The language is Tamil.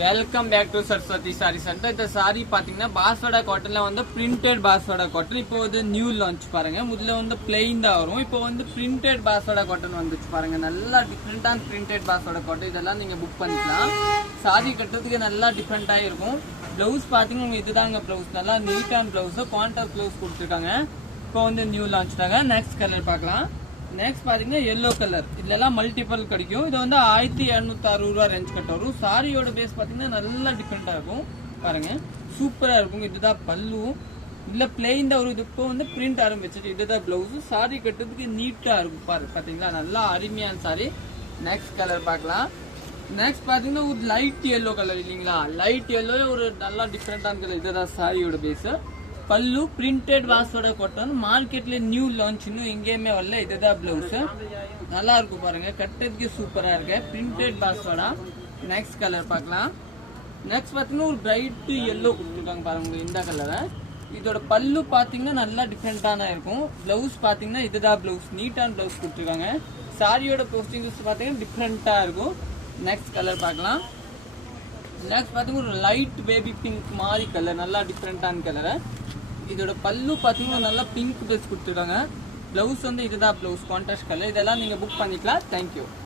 Welcome back to Saraswati sari centre. இந்த சாரி பாத்தீங்கன்னா பாஸ்வாடா காட்டன்ல வந்து பிரிண்டட் பாஸ்வாடா காட்டன். இப்போ வந்து நியூ லான்ச் பாருங்க. முதல்ல வந்து பிளெயின் தான் வரும். இப்போ வந்து பிரிண்டட் பாஸ்வாடா காட்டன் வந்துச்சு பாருங்க. நல்லா டிஃப்ரெண்டான பிரிண்டட் பாஸ்வாடா காட்டன். இதெல்லாம் நீங்க புக் பண்ணிக்கலாம். சாரி கட்டுறதுக்கு நல்லா டிஃப்ரெண்டா இருக்கும். பிளவுஸ் பாத்தீங்கன்னா இதுதாங்க பிளவுஸ். நல்லா நீட்டான பிளவுஸ், கான்ட்ராஸ்ட் பிளவுஸ் கொடுத்துருக்காங்க. இப்போ வந்து நியூ லான்ச் தாங்க. நெக்ஸ்ட் கலர் பார்க்கலாம். நெக்ஸ்ட் பாத்தீங்கன்னா எல்லோ கலர். இதுல மல்டிபிள் கிடைக்கும். இது வந்து 1760 ரூபா ரேஞ்ச் கட்ட வரும். சாரியோட பேஸ் பாத்தீங்கன்னா நல்லா டிஃப்ரெண்டா இருக்கும் பாருங்க. சூப்பரா இருக்கும். இதுதான் பல்லு. இல்ல பிளெயின் தான் வரும். இப்போ வந்து பிரிண்ட் ஆரம்பிச்சிட்டு இதுதான் பிளவுஸ். சாரி கட்டுறதுக்கு நீட்டா இருக்கும் பாத்தீங்களா. நல்லா அருமையான சாரி. நெக்ஸ்ட் கலர் பார்க்கலாம். நெக்ஸ்ட் பாத்தீங்கன்னா ஒரு லைட் எல்லோ கலர் இல்லைங்களா. லைட் எல்லோ ஒரு நல்லா டிஃப்ரெண்டான கலர். இதுதான் சாரியோட பேஸ். பல்லு பிரிண்டட் பாஸ்வாடா காட்டன். மார்க்கெட்ல நியூ லான்ச், இன்னும் எங்கேயுமே வரல. இதுதான் பிளவுஸ். நல்லா இருக்கும் பாருங்க. கட்டுறதுக்கு சூப்பரா இருக்கு. பிரிண்டட் பாஸ்வாடா. நெக்ஸ்ட் கலர் பார்க்கலாம். நெக்ஸ்ட் பாத்தீங்கன்னா ஒரு பிரைட் எல்லோ கொடுத்துருக்காங்க பாருங்க. இந்த கலரை. இதோட பல்லு பாத்தீங்கன்னா நல்லா டிஃப்ரெண்டான இருக்கும். பிளவுஸ் பாத்தீங்கன்னா இதுதான் பிளவுஸ். நீட்டான பிளவுஸ் கொடுத்துருக்காங்க. சாரியோட போஸ்டிங் பாத்தீங்கன்னா டிஃப்ரெண்டா இருக்கும். நெக்ஸ்ட் கலர் பார்க்கலாம். நெக்ஸ்ட் பாத்தீங்கன்னா ஒரு லைட் பேபி பிங்க் மாதிரி கலர். நல்லா டிஃப்ரெண்டான கலர். இதோட பல்லு பாத்தீங்கன்னா நல்லா பிங்க் ட்ரெஸ் கொடுத்துருக்காங்க. பிளவுஸ் வந்து இதுதான் பிளவுஸ், கான்ட்ராஸ்ட் கலர். இதெல்லாம் நீங்க புக் பண்ணிக்கலாம். தேங்க்யூ.